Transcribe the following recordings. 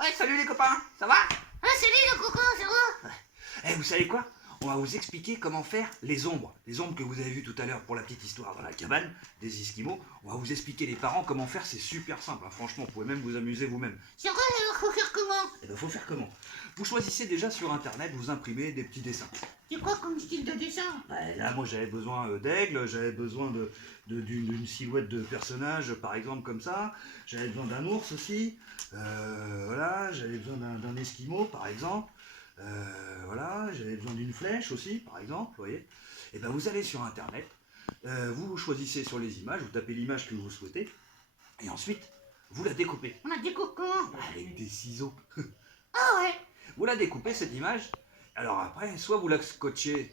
Ouais, salut les copains, ça va? Ah, salut le coco, ça va? Eh, vous savez quoi? On va vous expliquer comment faire les ombres. Les ombres que vous avez vues tout à l'heure pour la petite histoire dans la cabane des Esquimaux. On va vous expliquer les parents comment faire, c'est super simple. Hein. Franchement, vous pouvez même vous amuser vous-même. C'est vrai, alors faut faire comment? Eh ben, faut faire comment? Vous choisissez déjà sur internet, vous imprimez des petits dessins. C'est quoi comme style de dessin? Ouais, là, moi j'avais besoin d'aigle, j'avais besoin d'une silhouette de personnage, par exemple, comme ça. J'avais besoin d'un ours aussi. Voilà, j'avais besoin d'un esquimau, par exemple. Voilà, j'avais besoin d'une flèche aussi, par exemple, vous voyez. Et ben vous allez sur internet, vous choisissez sur les images, vous tapez l'image que vous souhaitez, et ensuite, vous la découpez. On a des cocons. Avec des ciseaux. Ah ouais. Vous la découpez cette image, alors après, soit vous la scotchez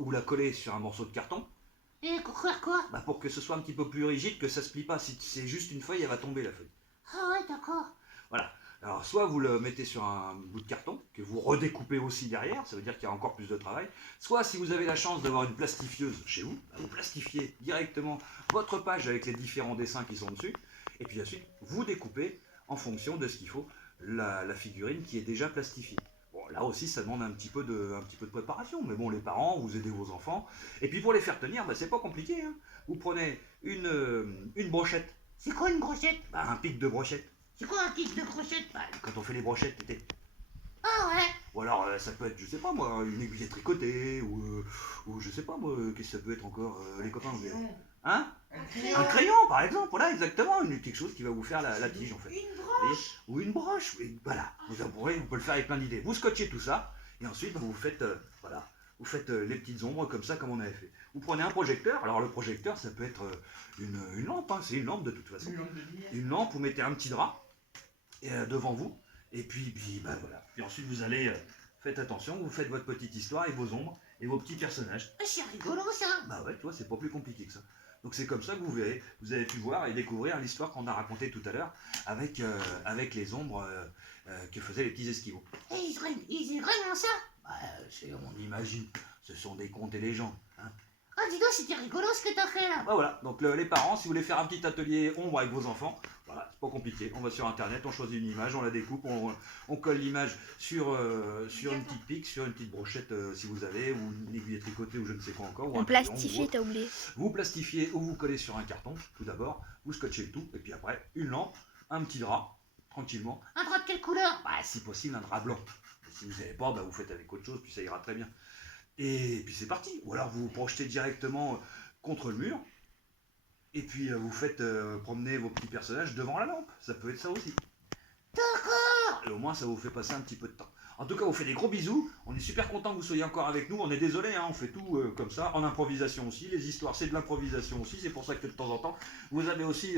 ou la collez sur un morceau de carton, Et pour faire quoi? bah pour que ce soit un petit peu plus rigide, que ça se plie pas. Si c'est juste une feuille, elle va tomber la feuille. Ah ouais, d'accord. Voilà. Alors soit vous le mettez sur un bout de carton, que vous redécoupez aussi derrière, ça veut dire qu'il y a encore plus de travail. Soit si vous avez la chance d'avoir une plastifieuse chez vous, bah vous plastifiez directement votre page avec les différents dessins qui sont dessus, et puis ensuite vous découpez en fonction de ce qu'il faut la figurine qui est déjà plastifiée. Bon, là aussi, ça demande un petit peu de préparation. Mais bon, les parents, vous aidez vos enfants. Et puis pour les faire tenir, bah, c'est pas compliqué. Hein. Vous prenez une brochette, C'est quoi une brochette? bah, un pic de brochette. C'est quoi un pic de brochette? Bah, quand on fait les brochettes, t'étais. Ah ouais. Ou alors, ça peut être, je sais pas moi, une aiguille à tricoter, ou je sais pas moi, qu'est-ce que ça peut être encore, les copains. Hein? Un crayon, par exemple, voilà, exactement, une quelque chose qui va vous faire la tige, en fait. Une Vous voyez, broche. ou une broche, oui, voilà. On peut le faire avec plein d'idées. Vous scotchez tout ça, et ensuite, bah, vous faites, voilà, vous faites les petites ombres comme ça, comme on avait fait. Vous prenez un projecteur, alors le projecteur, ça peut être une lampe, hein, c'est une lampe de toute façon. Une lampe, vous mettez un petit drap devant vous, et puis bah, voilà. Puis ensuite, vous allez, faites attention, vous faites votre petite histoire et vos ombres, et vos petits personnages. Ah, c'est rigolo ça. Bah ouais, tu vois, c'est pas plus compliqué que ça. Donc c'est comme ça que vous verrez, vous avez pu voir et découvrir l'histoire qu'on a racontée tout à l'heure avec les ombres que faisaient les petits esquimaux. Et ils y vraiment ça? Bah, on imagine, ce sont des contes et légendes. Hein. Ah, dis donc, c'était rigolo ce que t'as fait là. Bah voilà, donc les parents, si vous voulez faire un petit atelier ombre avec vos enfants, voilà, c'est pas compliqué, on va sur internet, on choisit une image, on la découpe, on colle l'image sur une petite pique, sur une petite brochette si vous avez, ou une aiguille à tricoter ou je ne sais quoi encore. Ou On un crayon, plastifie, t'as oublié. vous plastifiez ou vous collez sur un carton, tout d'abord, vous scotchez le tout, et puis après, une lampe, un petit drap, tranquillement. Un drap de quelle couleur? Bah, si possible, un drap blanc. Et si vous n'avez pas, bah, vous faites avec autre chose, puis ça ira très bien. Et puis c'est parti. Ou alors vous vous projetez directement contre le mur, et puis vous faites promener vos petits personnages devant la lampe. Ça peut être ça aussi. D'accord. Et au moins, ça vous fait passer un petit peu de temps. En tout cas, on vous fait des gros bisous. On est super content que vous soyez encore avec nous. On est désolé, hein, on fait tout comme ça, en improvisation aussi. Les histoires, c'est de l'improvisation aussi. C'est pour ça que de temps en temps, vous avez aussi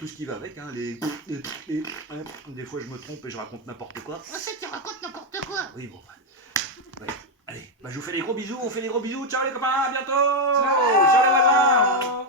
tout ce qui va avec. Hein, des fois, je me trompe et je raconte n'importe quoi. Moi, ça, tu racontes n'importe quoi. Oui, bon. Ouais. Allez, je vous fais des gros bisous. On fait des gros bisous. Ciao les copains, à bientôt. Ciao. Ciao les voisins.